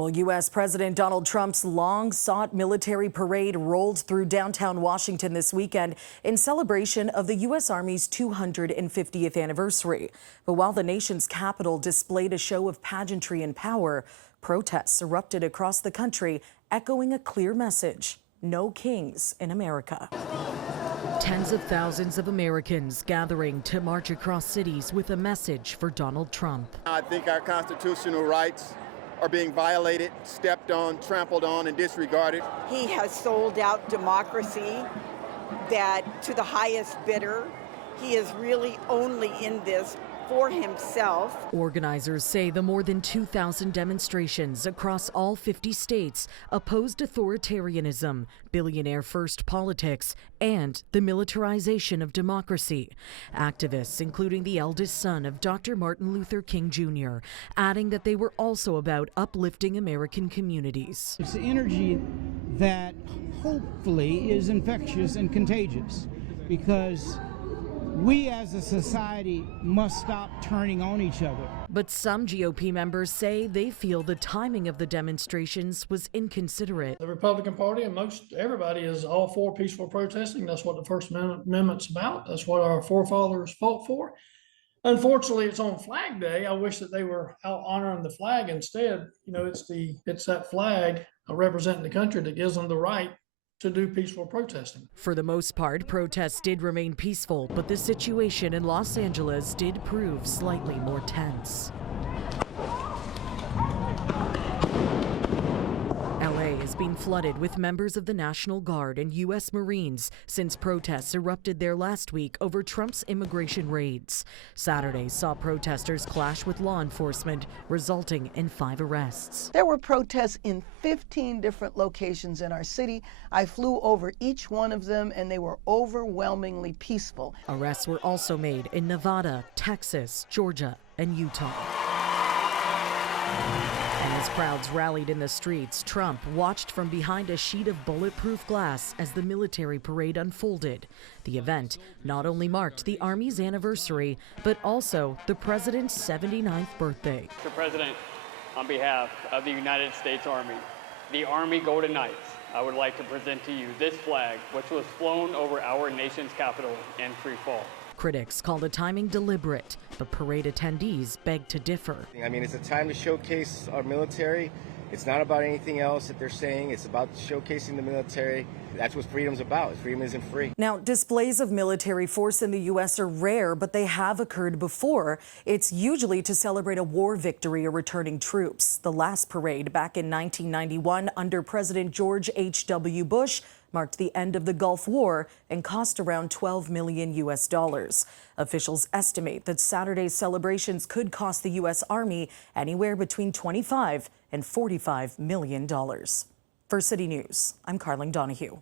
Well, U.S. President Donald Trump's long-sought military parade rolled through downtown Washington this weekend in celebration of the U.S. Army's 250th anniversary. But while the nation's capital displayed a show of pageantry and power, protests erupted across the country, echoing a clear message: no kings in America. Tens of thousands of Americans gathering to march across cities with a message for Donald Trump. I think our constitutional rights are being violated, stepped on, trampled on, and disregarded. He has sold out democracy to the highest bidder. He is really only in this for himself. Organizers say the more than 2,000 demonstrations across all 50 states opposed authoritarianism, billionaire-first politics, and the militarization of democracy. Activists, including the eldest son of Dr. Martin Luther King Jr., adding that they were also about uplifting American communities. It's the energy that hopefully is infectious and contagious, because we as a society must stop turning on each other. But some GOP members say they feel the timing of the demonstrations was inconsiderate. The Republican Party and most everybody is all for peaceful protesting. That's what the First Amendment's about. That's what our forefathers fought for. Unfortunately, it's on Flag Day. I wish that they were out honoring the flag instead. You know, it's that flag representing the country that gives them the right to do peaceful protesting. For the most part, protests did remain peaceful, but the situation in Los Angeles did prove slightly more tense. LA has been flooded with members of the National Guard and U.S. Marines since protests erupted there last week over Trump's immigration raids. Saturday saw protesters clash with law enforcement, resulting in 5 arrests. There were protests in 15 different locations in our city. I flew over each one of them, and they were overwhelmingly peaceful. Arrests were also made in Nevada, Texas, Georgia, and Utah. As crowds rallied in the streets, Trump watched from behind a sheet of bulletproof glass as the military parade unfolded. The event not only marked the Army's anniversary, but also the president's 79th birthday. Mr. President, on behalf of the United States Army, the Army Golden Knights, I would like to present to you this flag, which was flown over our nation's capital in free fall. Critics call the timing deliberate, but parade attendees beg to differ. I mean, it's a time to showcase our military. It's not about anything else that they're saying. It's about showcasing the military. That's what freedom's about. Freedom isn't free. Now, displays of military force in the U.S. are rare, but they have occurred before. It's usually to celebrate a war victory or returning troops. The last parade back in 1991 under President George H.W. Bush marked the end of the Gulf War and cost around $12 million US. Officials estimate that Saturday's celebrations could cost the U.S. Army anywhere between $25 and $45 million. For City News, I'm Karling Donoghue.